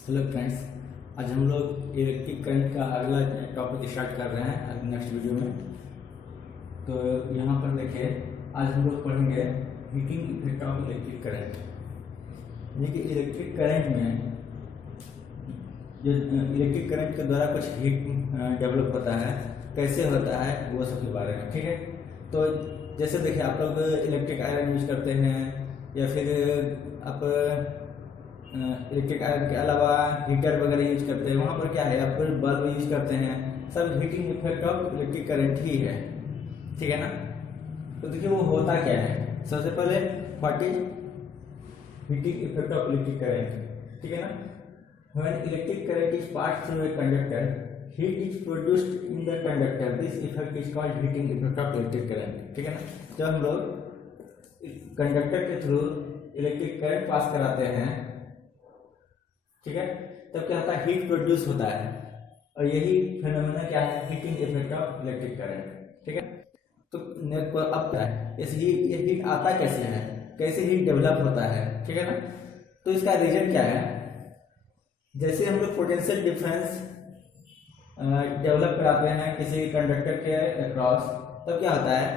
Hello friends, आज हम लोग इलेक्ट्रिक करंट का अगला टॉपिक स्टार्ट कर रहे हैं नेक्स्ट वीडियो में। तो यहाँ पर देखिए, आज हम लोग पढ़ेंगे heating effect of electric current. यानी कि इलेक्ट्रिक करंट में जो इलेक्ट्रिक करंट के द्वारा कुछ हीट डेवलप होता है, कैसे होता है वो सब के बारे में। ठीक है, तो जैसे देखिए, आप लोग इलेक्ट्रिक आयरन यूज करते हैं या फिर आप इलेक्ट्रिक आयरन के अलावा हीटर वगैरह यूज करते हैं। वहाँ पर क्या है, आप बल्ब यूज करते हैं, सब heating effect of electric current ही है। ठीक है ना। तो देखिए वो होता क्या है। सबसे पहले what is heating effect of electric current. ठीक है ना। When electric current is pass through a conductor, heat is produced in the conductor. This effect is called heating effect of electric current. ठीक है ना। जब हम लोग कंडक्टर के थ्रू इलेक्ट्रिक करंट पास कराते हैं, ठीक है, तब क्या होता है, हीट प्रोड्यूस होता है। और यही फिनोमेना क्या है, heating effect of electric current. ठीक है। तो नेट पर अब क्या है, ये हीट आता कैसे है, कैसे हीट डेवलप होता है। ठीक है ना। तो इसका रीजन क्या है, जैसे हम लोग पोटेंशियल डिफरेंस डेवलप कराते हैं किसी कंडक्टर के अक्रॉस, तब क्या होता है,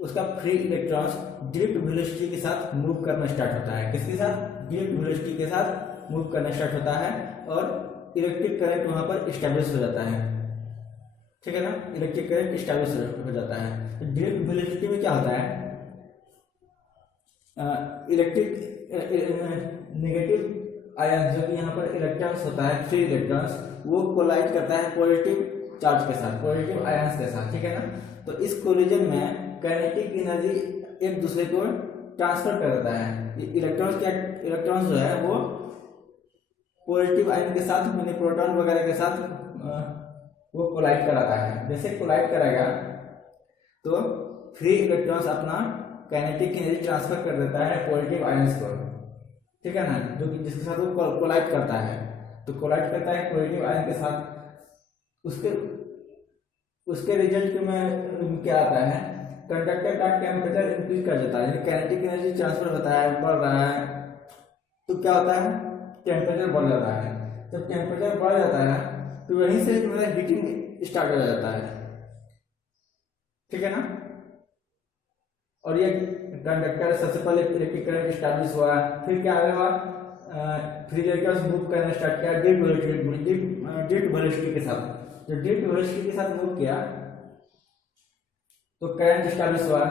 उसका फ्री इलेक्ट्रॉन्स ड्रिफ्ट वेलोसिटी के साथ मूव करना स्टार्ट होता है। किसके साथ, ड्रिफ्ट वेलोसिटी के साथ मूव करना स्टार्ट होता है और इलेक्ट्रिक करंट वहां पर स्टैब्लिश हो जाता है। ठीक है ना। इलेक्ट्रिक करंट स्टैब्लिश हो जाता है। तो ड्रिफ्ट वेलोसिटी में क्या होता है, इलेक्ट्रिक नेगेटिव आयन जो कि यहाँ पर इलेक्ट्रॉन्स होता है, फ्री इलेक्ट्रॉन्स, वो कोलाइड करता है पॉजिटिव चार्ज के साथ, पॉजिटिव आयन्स के साथ। ठीक है ना। तो इस कोलिजन में काइनेटिक एनर्जी एक दूसरे को ट्रांसफर कर देता है। इलेक्ट्रॉन्स जो है वो पॉजिटिव आयन के साथ, यानी प्रोटॉन वगैरह के साथ वो कोलाइड कराता है। जैसे कोलाइड करेगा तो फ्री इलेक्ट्रॉन्स अपना काइनेटिक एनर्जी ट्रांसफर कर देता है पॉजिटिव आयन्स को। ठीक है ना, जो कि जिसके साथ वो कोलाइड करता है। तो कोलाइड करता है पॉजिटिव आयन के साथ। उसके रिजल्ट में क्या आता है, कंडक्टर का टेम्परेचर इंक्रीज कर देता है, काइनेटिक एनर्जी ट्रांसफर होता है, बढ़ रहा है। तो क्या होता है, टेम्परेचर बढ़ जाता है। जब टेम्परेचर बढ़ जाता है तो वहीं से मतलब हीटिंग स्टार्ट हो जाता है। ठीक है ना। और ये कंडक्टर सबसे पहले इलेक्ट्रिक करंट स्टैब्लिश हुआ, फिर क्या हुआ, फ्री इलेक्ट्रॉन्स मूव करना स्टार्ट किया ड्रिफ्ट वेलोसिटी के साथ। जब ड्रिफ्ट वेलोसिटी के साथ मूव किया तो करंट स्टैब्लिश हुआ।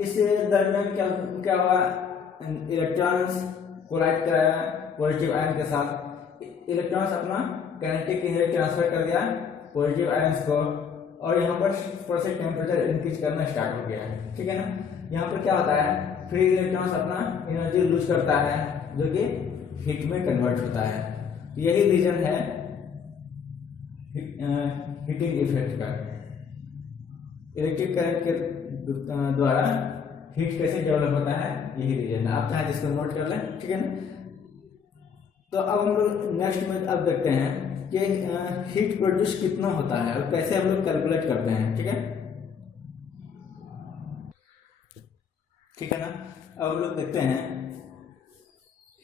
इस दरमियान क्या हुआ, इलेक्ट्रॉन्स कोलाइड कराया पॉजिटिव आयन के साथ। इलेक्ट्रॉन्स अपना काइनेटिक एनर्जी ट्रांसफर कर दिया पॉजिटिव आयन्स को, और यहाँ पर से टेम्परेचर इंक्रीज करना स्टार्ट हो गया है। ठीक है ना। यहाँ पर क्या होता है, फ्री इलेक्ट्रॉन्स अपना एनर्जी लूज करता है, जो कि हीट में कन्वर्ट होता है। यही रीजन है हीटिंग इफेक्ट का। इलेक्ट्रिक करंट के द्वारा हीट कैसे डेवलप होता है, यही रीजन है। आप चाहे जिसको नोट कर लें। ठीक है ना। तो अब हम लोग नेक्स्ट में अब देखते हैं कि हीट प्रोड्यूस कितना होता है और कैसे हम लोग कैलकुलेट करते हैं। ठीक है। ठीक है ना। अब हम लोग देखते हैं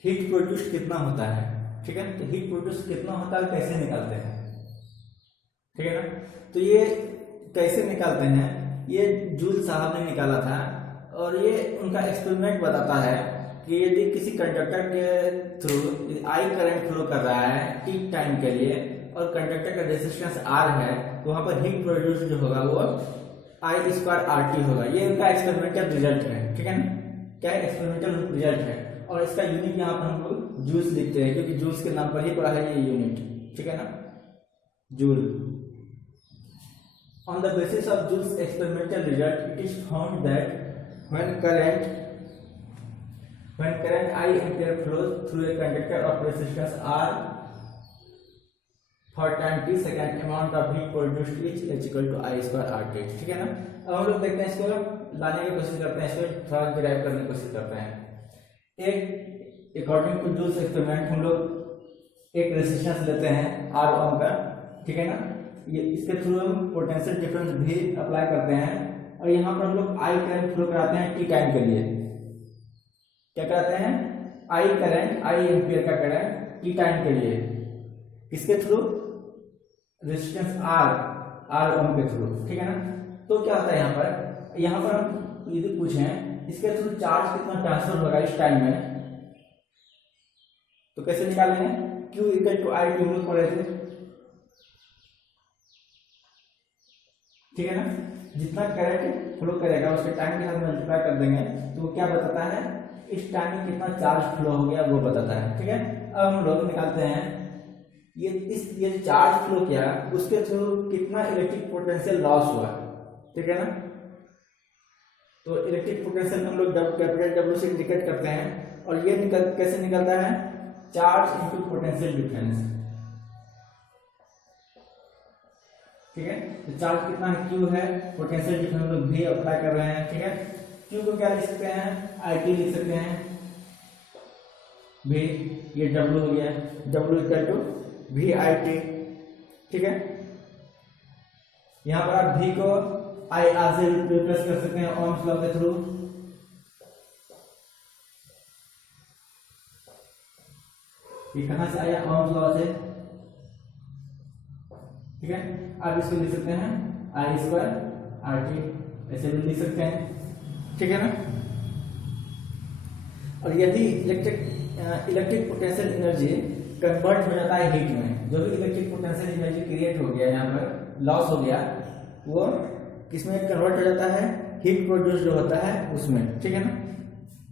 हीट प्रोड्यूस कितना होता है। ठीक है। तो हीट प्रोड्यूस कितना होता है, कैसे निकालते हैं। ठीक है ना। तो ये कैसे निकालते हैं, ये जूल साहब ने निकाला था, और ये उनका एक्सपेरिमेंट बताता है कि यदि किसी कंडक्टर के थ्रू आई करंट फ्लो कर रहा है टी टाइम के लिए, और कंडक्टर का रेजिस्टेंस आर है, तो वहां पर हीट प्रोड्यूस जो होगा वो आई स्क्वायर आर टी होगा। ये उनका एक्सपेरिमेंटल रिजल्ट है। ठीक है ना। क्या एक्सपेरिमेंटल रिजल्ट है, और इसका यूनिट यहाँ पर हम लोग जूल्स लिखते हैं, क्योंकि जूल्स के नाम पर ही पड़ा है ये यूनिट। ठीक है ना, joule. On the basis of Joule's experimental result, it is found that when current I ampere flows through a conductor of resistance R for time t second, amount of heat produced is equal to I square R t। ठीक है ना। अब हम लोग देखते हैं, इसको लाने की कोशिश करते हैं, इसको थोड़ा डिराइव करने की कोशिश करते हैं। एक अकॉर्डिंग टू जूल्स एक्सपेरिमेंट हम लोग एक रेजिस्टेंस लेते हैं R ओम का। ठीक है ना। ये इसके थ्रू हम पोटेंशियल डिफरेंस भी अप्लाई करते हैं, और यहाँ पर हम लोग आई करंट फ्लो कराते हैं टी टाइम के लिए। क्या कराते हैं, आई करंट, आई एम्पियर का करंट टी टाइम के लिए। किसके थ्रू? रेजिस्टेंस आर ओम के थ्रू, ठीक है ना। तो क्या होता है यहाँ पर हम यदि पूछें इसके थ्रू चार्ज कितना ट्रांसफर होगा इस टाइम में, तो कैसे निकालेंगे? Q equal to I T हम लोग पढ़ रहे थे, ठीक है ना। जितना करंट फ्लो करेगा उसके टाइम के साथ मल्टीप्लाई कर देंगे तो वो क्या बताता है? इस टाइम में कितना चार्ज फ्लो हो गया वो बताता है, ठीक है। अब हम लोग निकालते हैं ये चार्ज फ्लो किया उसके थ्रू कितना इलेक्ट्रिक पोटेंशियल लॉस हुआ, ठीक है ना। तो इलेक्ट्रिक पोटेंशियल हम लोग कैपिटल डब्ल्यू से इंडिकेट करते हैं और ये कैसे निकलता है? चार्ज इनटू पोटेंशियल डिफरेंस, ठीक है। तो चार्ज कितना है? Q है, पोटेंशियल डिफरेंस हम लोग भी अप्लाई कर रहे हैं, ठीक है। Q को क्या लिख सकते हैं? IT लिख सकते हैं, भी ये W हो गया, W इक्वल टू VIT, ठीक है। यहाँ पर आप V को IR से रिप्लेस कर सकते हैं ओम्स लॉ के थ्रू, ये कहां से आया? ओम्स लॉ से, ठीक है। आप इसको लिख सकते हैं I² RT, ऐसे भी लिख सकते हैं, ठीक है ना। और यदि इलेक्ट्रिक पोटेंशियल एनर्जी कन्वर्ट हो जाता है हीट में, जो भी इलेक्ट्रिक पोटेंशियल एनर्जी क्रिएट हो गया यहाँ पर लॉस हो गया वो किसमें कन्वर्ट हो जाता है? हीट प्रोड्यूस जो होता है उसमें, ठीक है ना।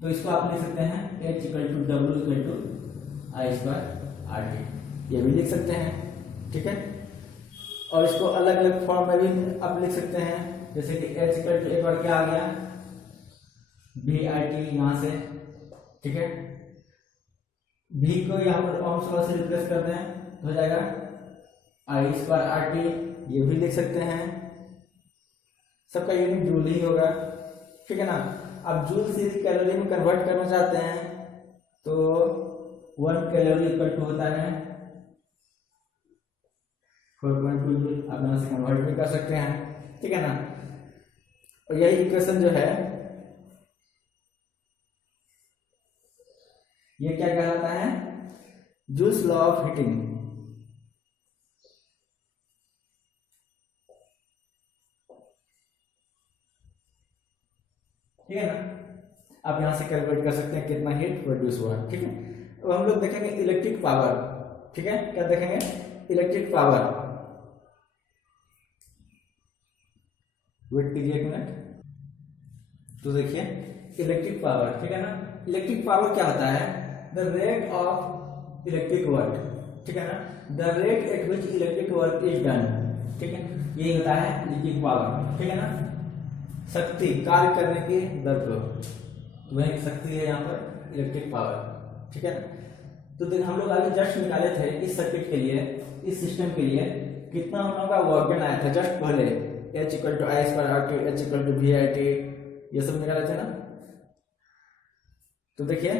तो इसको आप लिख सकते हैं H equal to W equal to I² RT, ये भी लिख सकते हैं, ठीक है। और इसको अलग अलग फॉर्म में भी आप लिख सकते हैं, जैसे कि H इक्वल टू एक बार क्या आ गया? VIT यहाँ से, ठीक है। V को यहाँ पर ओम्स लॉ से रिप्लेस करते हैं तो हो जाएगा I² RT, ये भी लिख सकते हैं। सबका यूनिट जूल ही होगा, ठीक है ना। अब जूल से कैलोरी में कन्वर्ट करना चाहते हैं तो 1 कैलोरी इक्वल टू होता है 4.2 जूल, आप यहाँ से कन्वर्ट भी कर सकते हैं, ठीक है ना। और यही इक्वेशन जो है ये क्या कहलाता है? जूल्स लॉ ऑफ हीटिंग, ठीक है ना। आप यहां से कैलकुलेट कर सकते हैं कितना हीट प्रोड्यूस हुआ, ठीक है। अब हम लोग देखेंगे इलेक्ट्रिक पावर, ठीक है। क्या देखेंगे? Electric power. वेट कीजिए एक मिनट। तो देखिए इलेक्ट्रिक पावर, ठीक है ना। इलेक्ट्रिक पावर क्या होता है? The rate of electric work, ठीक है ना। The rate at which electric work is done, ठीक है। यही होता है इलेक्ट्रिक पावर, ठीक है ना। शक्ति, कार्य करने की दर को, तो वही शक्ति है यहाँ पर इलेक्ट्रिक पावर, ठीक है ना। तो हम लोग अभी जस्ट निकाले थे इस सर्किट के लिए, इस सिस्टम के लिए कितना हम लोग का वर्क डन आया था जस्ट पहले, H equal to I² RT, H equal to VIT, ये सब निकाले थे ना। तो देखिए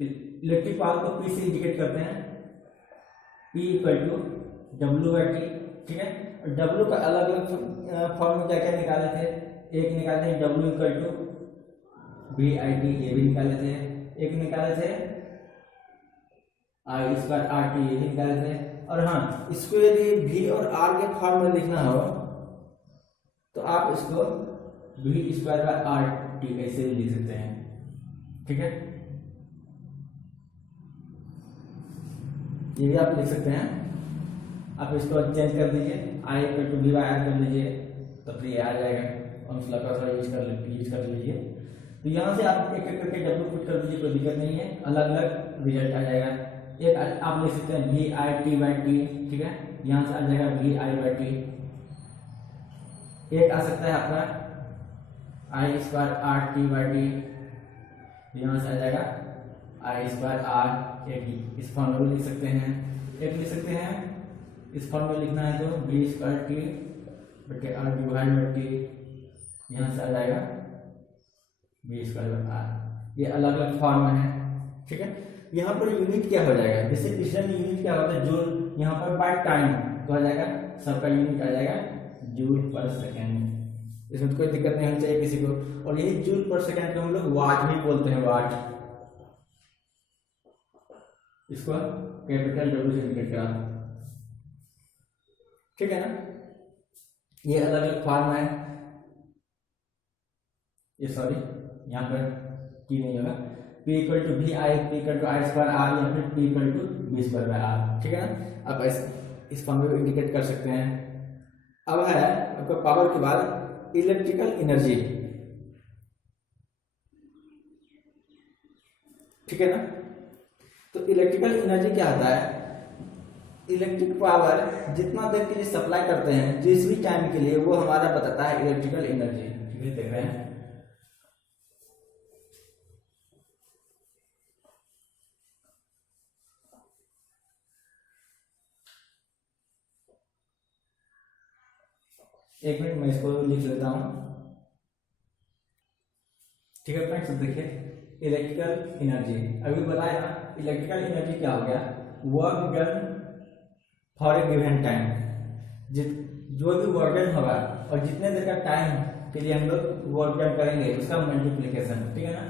इलेक्ट्रिक पावर को P से इंडिकेट करते हैं, P इक्वल टू WIT, ठीक है। और W का अलग अलग फॉर्म में क्या क्या निकाले थे? एक निकाले थे W इक्वल टू VIT, ये भी निकाले थे। एक निकाले थे I² RT, ये भी निकाले थे। और हाँ, इसको यदि V और R के फॉर्म में लिखना हो तो आप इसको V² RT ऐसे भी लिख सकते हैं, ठीक है। ये भी आप लिख सकते हैं। आप इसको चेंज कर दीजिए, I इक्वल टू VIR कर लीजिए तो फिर ये आ जाएगा। ओम्स लॉ का यूज कर लीजिए। तो यहाँ से आप एक एक करके W पुट कर दीजिए, कोई दिक्कत नहीं है, अलग अलग रिजल्ट आ जाएगा। एक आप लिख सकते हैं VIT/T, ठीक है, यहाँ से आ जाएगा VI/T। एक आ सकता है आपका I² RT/T, यहाँ से आ जाएगा I² R, इस फॉर्म में लिख सकते हैं। एक लिख सकते हैं इस फॉर्म में लिखना है तो V²T/R डिवाइड T, यहाँ से आ जाएगा V²R। ये अलग अलग फॉर्म में है, ठीक है। यहाँ पर यूनिट क्या हो जाएगा? जैसे पिछले में यूनिट क्या होता है? जूल, यहाँ पर बाय टाइम तो आ जाएगा, सबका यूनिट आ जाएगा जूल पर सेकेंड। इसमें तो कोई दिक्कत नहीं होनी चाहिए किसी को। और यही जूल पर सेकेंड को हम लोग वाट भी बोलते हैं, वाट। इसको कैपिटल डब्ल्यू से इंडिकेट करा, ठीक है ना। ये अलग अलग फॉर्म है, ये सॉरी यहाँ पर की नहीं होगा, P equal to V I, P equal to I square R, या फिर P equal to V square by R, ठीक है ना। अब इस फॉर्म में इंडिकेट कर सकते हैं। अब है आपका पावर के बाद इलेक्ट्रिकल एनर्जी, ठीक है ना। तो इलेक्ट्रिकल एनर्जी क्या होता है, इलेक्ट्रिक पावर जितना देर के लिए सप्लाई करते हैं जिस भी टाइम के लिए, वो हमारा बताता है इलेक्ट्रिकल एनर्जी। देख रहे हैं, एक मिनट मैं इसको लिख लेता हूं, ठीक है फ्रेंड्स। देखिए इलेक्ट्रिकल एनर्जी अभी बताया ना, इलेक्ट्रिकल एनर्जी क्या हो गया, work done for a given time, जो भी वर्क डन होगा और जितने देर का टाइम के लिए हम लोग वर्क डन करेंगे उसका मल्टीप्लिकेशन, ठीक है ना।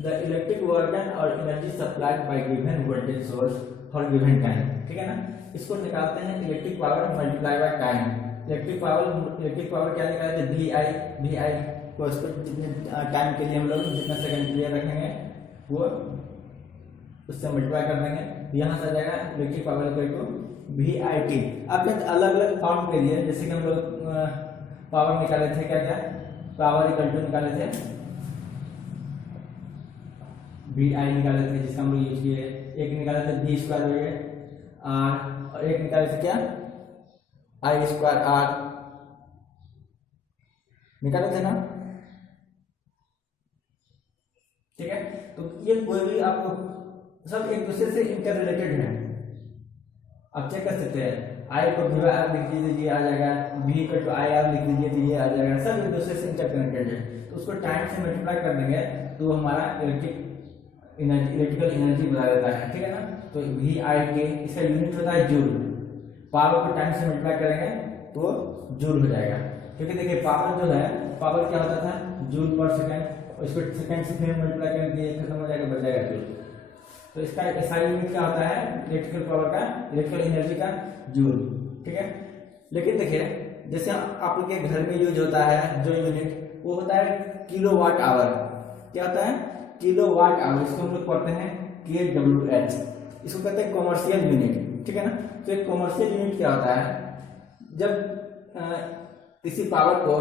द इलेक्ट्रिक वर्क डन और energy supplied by given voltage source for given time, ठीक है ना। इसको निकालते हैं electric power multiply by time. Electric power क्या निकालते हैं, वी आई को उसको जितने टाइम के लिए हम लोग जितना सेकंड के लिए रखेंगे वो उससे मल्टीप्लाई कर देंगे, यहाँ से आ जाएगा electric power equal to V I T. आपने अलग अलग फॉर्म के लिए, जैसे कि हम लोग पावर निकाले थे, क्या क्या पावर इक्वल टू निकाले थे, वी आई निकाले थे जिसका हम लोग यूज किए, एक निकाले थे वी स्क्वायर आर, और एक निकाले थे क्या आई स्क्वायर आर, निकाले थे ना, ठीक है। तो ये कोई भी आपको सब एक दूसरे से इंटर रिलेटेड है, आप चेक कर सकते हैं। आई को वी आर लिख दीजिए आ जाएगा, वी को आई आर लिख दीजिए तो ये आ जाएगा, सब एक दूसरे से इंटर कनेक्टेड है। तो उसको टाइम से मल्टीप्लाई कर देंगे तो हमारा इलेक्ट्रिकल एनर्जी बता देता है, ठीक है ना। तो वी आई के इसका यूनिट होता है जूल, पावर को टाइम से मल्टीप्लाई करेंगे तो जूल हो जाएगा, क्योंकि देखिए पावर जो है, पावर क्या होता था जूल पर सेकंड, और इसको सेकंड से फिर मल्टीप्लाई करेंगे खत्म हो जाएगा, बच जाएगा जूल। तो इसका ऐसा यूनिट क्या होता है इलेक्ट्रिकल पावर का, इलेक्ट्रिकल एनर्जी का जूल, ठीक है। लेकिन देखिए जैसे आप लोग के घर में यूज होता है जो यूनिट, वो होता है किलोवाट आवर, क्या होता है किलोवाट आवर, इसको हम लोग पढ़ते हैं KWH, इसको कहते हैं कॉमर्शियल यूनिट, ठीक है ना। तो एक कॉमर्शियल यूनिट क्या होता है, जब किसी पावर को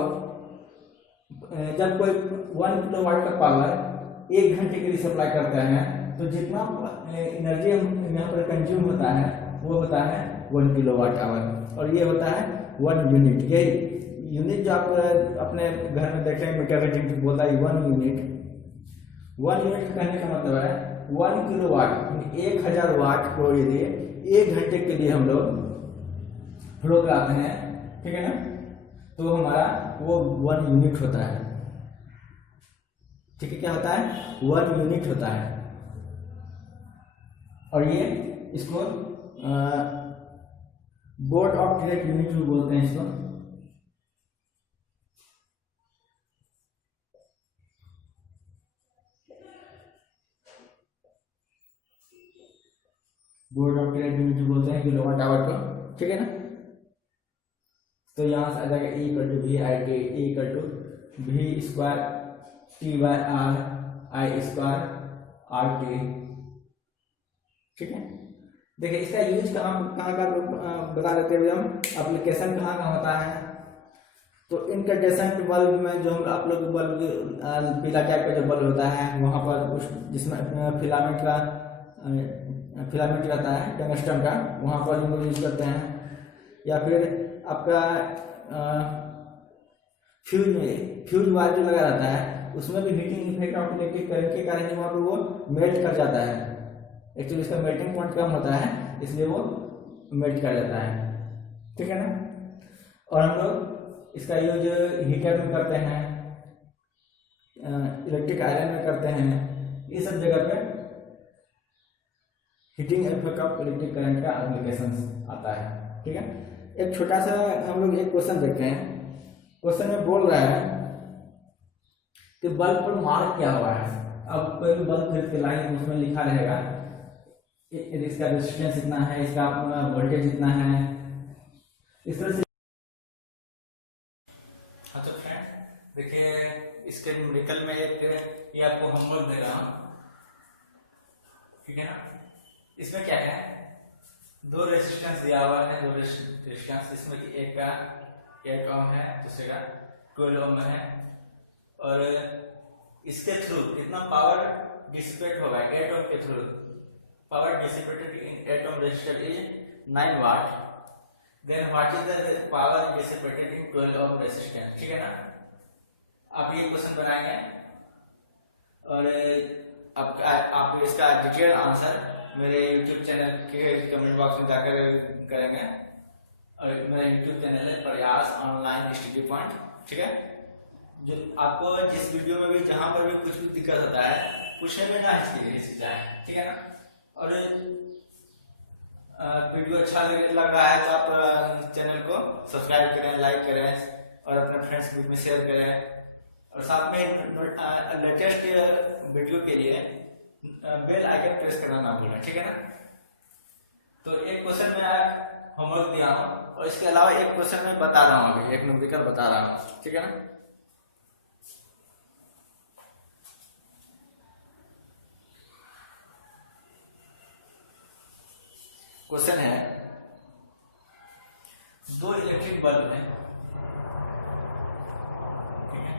जब कोई 1 किलोवाट का पावर 1 घंटे के लिए सप्लाई करता है, तो जितना एनर्जी यहाँ पर कंज्यूम होता है वो होता है 1 किलोवाट आवर, और ये होता है 1 यूनिट। ये यूनिट जो आप अपने घर में देखेंगे मीटर रीडिंग बोलता है 1 यूनिट। 1 यूनिट कहने का मतलब है 1 किलोवाट, 1000 वाट को यदि 1 घंटे के लिए हम लोग फ्लो कराते हैं, ठीक है ना, तो हमारा वो 1 यूनिट होता है, ठीक है। क्या होता है 1 यूनिट होता है, और ये इसको बोर्ड ऑफ डायरेक्ट यूनिट भी बोलते हैं इसको, बोर्ड ऑफ डायरेक्ट यूनिट बोलते हैं किलोवाट आवर को, ठीक है ना। तो यहाँ से आ जाएगा E equal to V I T, E equal to V square T by R I square R T, ठीक है। देखिए इसका यूज कहाँ का बता देते हुए हम, एप्लीकेशन कहाँ का होता है। तो इनकैंडेसेंट बल्ब में जो हम आप लोग बल्ब पीला टाइप का जो बल्ब होता है वहाँ पर उस जिसमें फिलामेंट रहता है टंगस्टन का, वहाँ पर हम लोग यूज करते हैं। या फिर आपका फ्यूज वायर जो लगा रहता है उसमें भी heating effect of electric current के कारण वहाँ पर वो मेल्ट कर जाता है, एक्चुअली इसका मेल्टिंग पॉइंट कम होता है इसलिए वो मेल्ट कर जाता है, ठीक है ना। और हम लोग इसका यूज हीटर में करते हैं, इलेक्ट्रिक आयरन में करते हैं, ये सब जगह पे heating effect of electric current का एप्लीकेशन आता है, ठीक है। एक छोटा सा हम लोग एक क्वेश्चन देखते हैं। क्वेश्चन में बोल रहा है कि बल्ब पर मार्क क्या हुआ है। अब कोई भी बल्ब खरीद के लाएंगे उसमें लिखा रहेगा इसका रेजिस्टेंस इतना है, इसका वोल्टेज इतना है, इस तरह से। हाँ तो फ्रेंड देखिए, इसके न्यूमेरिकल में एक ये आपको होमवर्क दे रहा हूँ, ठीक है ना। इसमें क्या है, दो रेजिस्टेंस दिया हुआ है, दो रेजिस्टेंस, इसमें कि एक का 1 ओम है, दूसरे का 12 ओम है, और इसके थ्रू कितना पावर डिसिपेट होगा 8 ओम के through. Power dissipated in 8 ohm resistor is 9 watt. Then what is the power dissipated in 12 ohm resistance? ठीक है ना। आप ये क्वेश्चन बनाएंगे और आप इसका डिटेल आंसर मेरे YouTube चैनल के कमेंट बॉक्स में जाकर करेंगे, और मेरा YouTube चैनल है प्रयास ऑनलाइन स्टडी पॉइंट, ठीक है। जो आपको जिस वीडियो में भी जहां पर भी कुछ भी दिक्कत होता है पूछने में ना हिचकिचाएं, ठीक है ना। और वीडियो अच्छा लग रहा है तो आप चैनल को सब्सक्राइब करें, लाइक करें और अपने फ्रेंड्स ग्रुप में शेयर करें, और साथ में लेटेस्ट वीडियो के लिए बेल आइकन प्रेस करना ना भूलें, ठीक है ना। तो एक क्वेश्चन मैं होमवर्क दिया हूँ, और इसके अलावा एक क्वेश्चन मैं बता रहा हूँ, अभी एक न्यूमेरिकल बता रहा हूँ, ठीक है ना। क्वेश्चन है, दो इलेक्ट्रिक बल्ब हैं, ठीक है,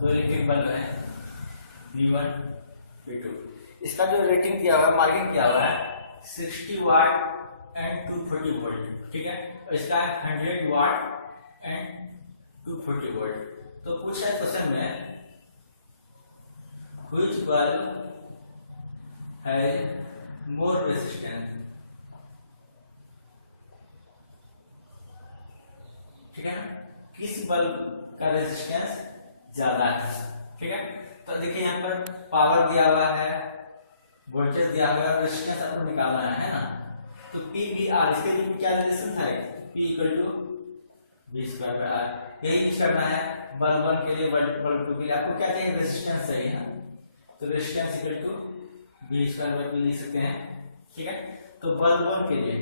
दो इलेक्ट्रिक बल्ब हैं V1 V2। इसका जो रेटिंग किया हुआ है, मार्किंग किया हुआ है 60 वाट एंड 240 वोल्ट, ठीक है, और इसका 100 वाट एंड 240 वोल्ट। तो पूछा है क्वेश्चन में, व्हिच बल्ब है मोर रेजिस्टेंस, ठीक है ना, किस बल्ब का रेजिस्टेंस ज्यादा है, ठीक है। तो देखिए यहाँ पर पावर दिया हुआ है, वोल्टेज दिया हुआ है, रेजिस्टेंस आपको निकालना है ना। तो P V R, इसके लिए क्या रिलेशन था, P equal to V square by R। यही कुछ करना है बल्ब 1 के लिए, बल्ब 2 के लिए आपको क्या चाहिए, रेजिस्टेंस चाहिए ना। तो resistance equal to V square by 2 लिख सकते हैं, ठीक है। तो बल्ब 1 के लिए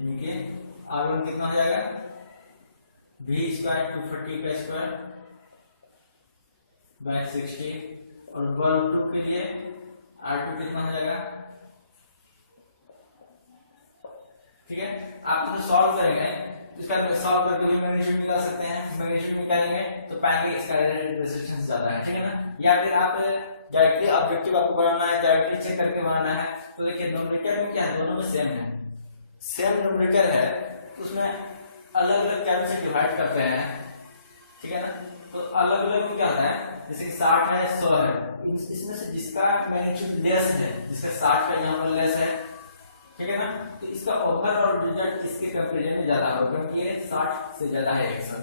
देखिए R1 कितना हो जाएगा, V स्क्वायर 240 का स्क्वायर बाय 60, और बल्ब 2 के लिए R2 कितना हो जाएगा, ठीक है। आप तो सॉल्व करेंगे, इसका सॉल्व करके भी मैग्नीट्यूड निकाल सकते हैं, मैग्नीट्यूड निकालेंगे तो पाएंगे इसका रेजिस्टेंस ज्यादा है, ठीक है ना। या फिर आप डायरेक्टली ऑब्जेक्टिव आपको बनाना है, डायरेक्टली चेक करके बनाना है। तो देखिए न्यूमेरिकल में क्या है, दोनों में सेम है, सेम न्यूमेरिकल है, तो उसमें अलग अलग कैसे से डिवाइड करते हैं, ठीक है ना। तो अलग अलग में क्या होता है, जैसे 60 है 100 है, इसमें से जिसका मैग्नीट्यूड लेस है, जिसका 60 का यहाँ पर लेस है, ठीक है ना, तो इसका ओवरऑल रिजल्ट इसके कंपैरिजन में ज्यादा होगा, क्योंकि ये 60 से ज्यादा है 100।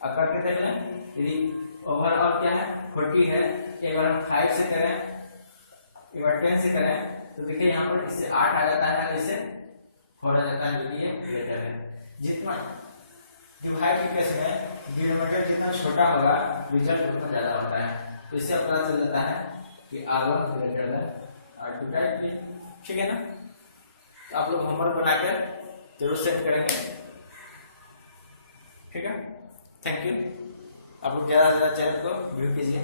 अब करके देख लें, यदि ओवरऑल क्या है 40 है, एक बार हम 5 से करें, एक बार 10 से करें, तो देखिए यहाँ पर इससे 8 आ जाता है, इससे 4 आ जाता है, जो कि ये ग्रेटर है। जितना डिवाइड के केस में डिनोमिनेटर जितना छोटा होगा रिजल्ट उतना ज्यादा होता है। तो इससे पता चल जाता है कि R1 greater than R2 directly, ठीक है ना। तो आप लोग होमवर्क बनाकर जरूर सेंड करेंगे, ठीक है। Thank you. आप लोग ज्यादा से ज्यादा चैनल को व्यू कीजिए।